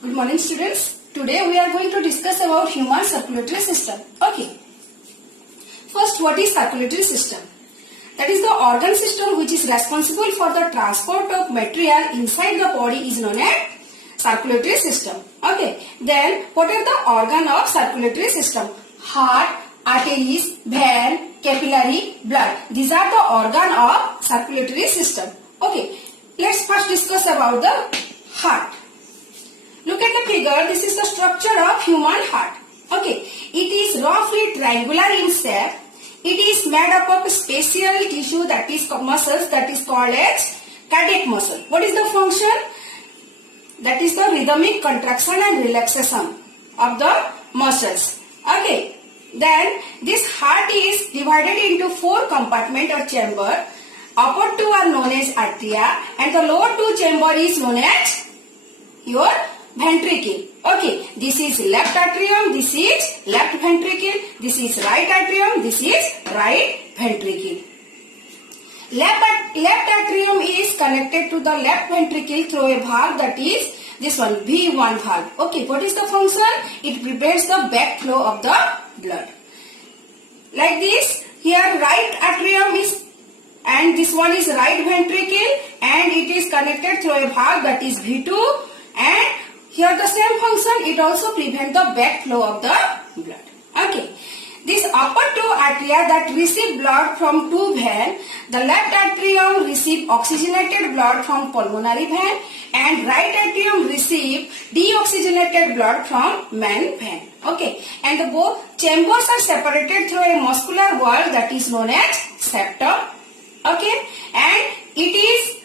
Good morning, students. Today we are going to discuss about human circulatory system. Okay. First, what is circulatory system? That is the organ system which is responsible for the transport of material inside the body is known as circulatory system. Okay. Then, what are the organ of circulatory system? Heart, arteries, vein, capillary, blood. These are the organ of circulatory system. Okay. Let's first discuss about the heart. Look at the figure. This is the structure of human heart. Okay. It is roughly triangular in shape. It is made up of special tissue, that is muscles, that is called as cardiac muscle. What is the function? That is the rhythmic contraction and relaxation of the muscles. Okay. Then this heart is divided into 4 compartments or chamber. Upper 2 are known as atria and the lower 2 chamber is known as your ventricle. Okay, this is left atrium, this is left ventricle, this is right atrium, this is right ventricle. Left atrium is connected to the left ventricle through a valve, that is this one, V1 valve. Okay, what is the function? It prevents the backflow of the blood. Like this, here right atrium is, and this one is right ventricle, and it is connected through a valve, that is V2, and here the same function, it also prevents the backflow of the blood. Okay. This upper 2 atria that receive blood from 2 veins, the left atrium receive oxygenated blood from pulmonary vein and right atrium receive deoxygenated blood from main vein. Okay. And the both chambers are separated through a muscular wall that is known as septum. Okay. And it is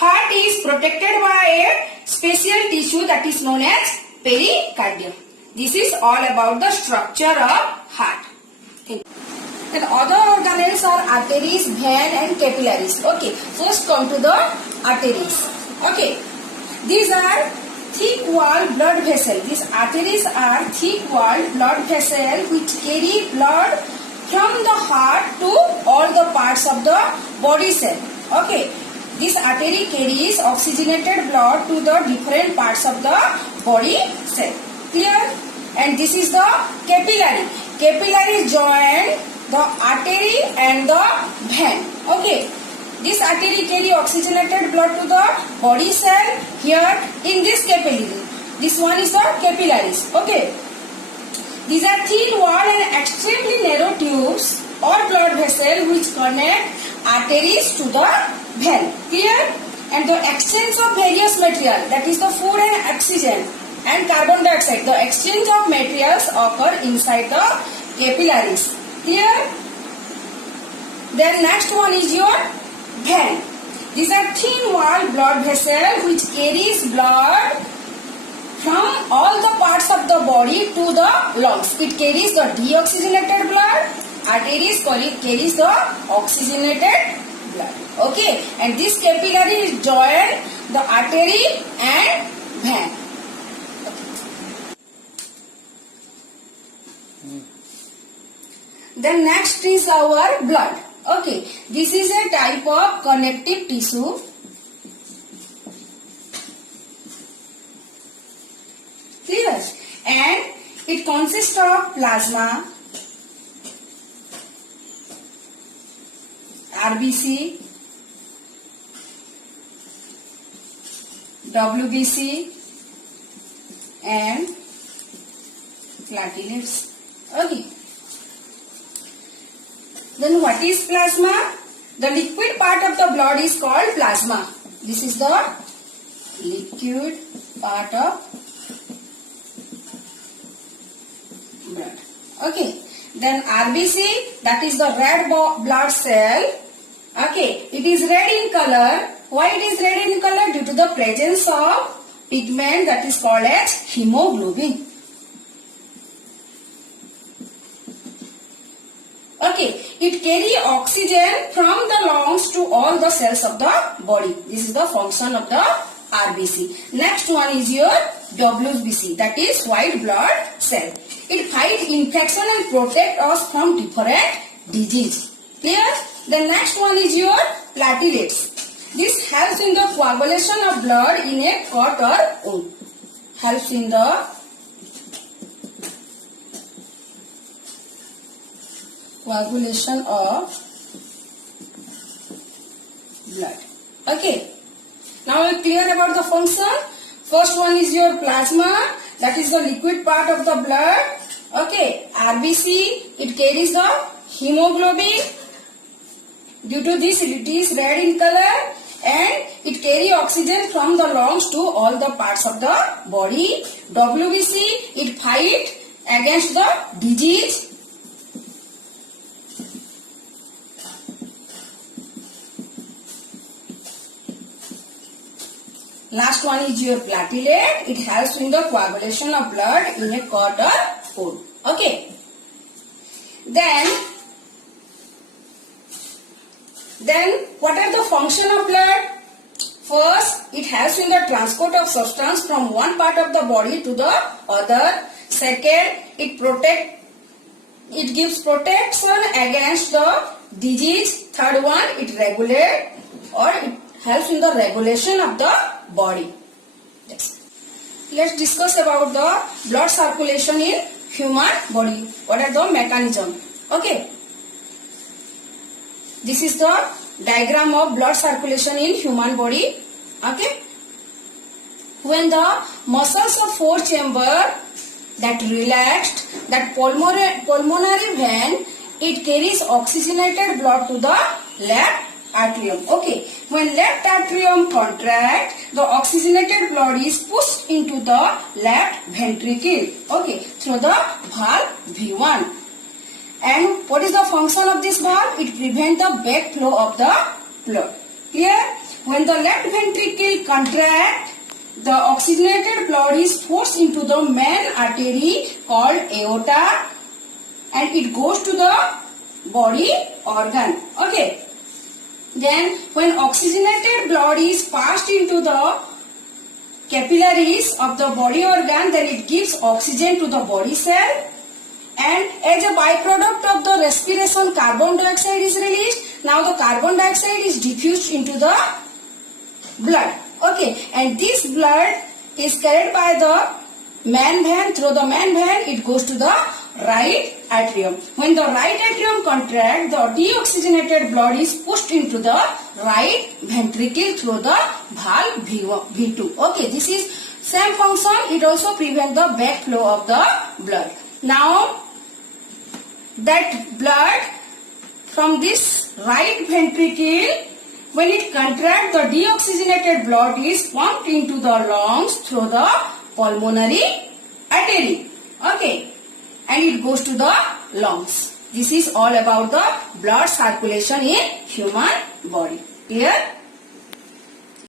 heart is protected by a special tissue that is known as pericardium. This is all about the structure of heart. Okay. Then other organelles are arteries, vein and capillaries. Okay. First come to the arteries. Okay. These are thick-walled blood vessels. These arteries are thick-walled blood vessels which carry blood from the heart to all the parts of the body cell. Okay. This artery carries oxygenated blood to the different parts of the body cell. Clear? And this is the capillary. Capillary join the artery and the vein. Okay. This artery carry oxygenated blood to the body cell. Here in this capillary. This one is the capillaries. Okay. These are thin walled and extremely narrow tubes or blood vessels which connect arteries to the vein. Clear? And the exchange of various material, that is the food and oxygen and carbon dioxide, the exchange of materials occur inside the capillaries. Clear? Then next one is your vein. These are thin walled blood vessels which carries blood from all the parts of the body to the lungs. It carries the deoxygenated blood. Arteries carries the oxygenated blood. Okay, and this capillary is join the artery and vein. Okay. Then next is our blood. Okay, this is a type of connective tissue. Clear? And it consists of plasma, RBC, WBC and platelets. Okay. Then what is plasma? The liquid part of the blood is called plasma. This is the liquid part of blood. Okay. Then RBC, that is the red blood cell. Okay, it is red in color. Why it is red in color? Due to the presence of pigment that is called as hemoglobin. Okay, it carries oxygen from the lungs to all the cells of the body. This is the function of the RBC. Next one is your WBC, that is white blood cell. It fights infection and protects us from different disease. Clear? The next one is your platelets. This helps in the coagulation of blood in a cut or wound. Helps in the coagulation of blood. Okay. Now we are clear about the function. First one is your plasma, that is the liquid part of the blood. Okay. RBC, it carries the hemoglobin. Due to this, it is red in color, and it carries oxygen from the lungs to all the parts of the body. WBC, it fight against the disease. Last one is your platelet. It helps in the coagulation of blood in a cut or wound. Okay. Then what are the function of blood? First, it helps in the transport of substance from one part of the body to the other. Second, it gives protection against the disease. Third one, it regulates or it helps in the regulation of the body. Yes. Let's discuss about the blood circulation in human body. What are the mechanism? Okay. This is the diagram of blood circulation in human body. Okay. When the muscles of four chamber that relaxed, that pulmonary vein, it carries oxygenated blood to the left atrium. Okay. When left atrium contract, the oxygenated blood is pushed into the left ventricle. Okay. Through the valve V1. And what is the function of this valve? It prevents the backflow of the blood. Here, when the left ventricle contract, the oxygenated blood is forced into the main artery called aorta, and it goes to the body organ. Okay. Then when oxygenated blood is passed into the capillaries of the body organ, then it gives oxygen to the body cell, and as a byproduct of the respiration, carbon dioxide is released. Now the carbon dioxide is diffused into the blood. Okay, and this blood is carried by the main vein. Through the main vein, it goes to the right atrium. When the right atrium contracts, the deoxygenated blood is pushed into the right ventricle through the valve V2. Okay, this is same function. It also prevents the backflow of the blood. Now, that blood from this right ventricle, when it contracts, the deoxygenated blood is pumped into the lungs through the pulmonary artery. Okay. And it goes to the lungs. This is all about the blood circulation in human body. Clear?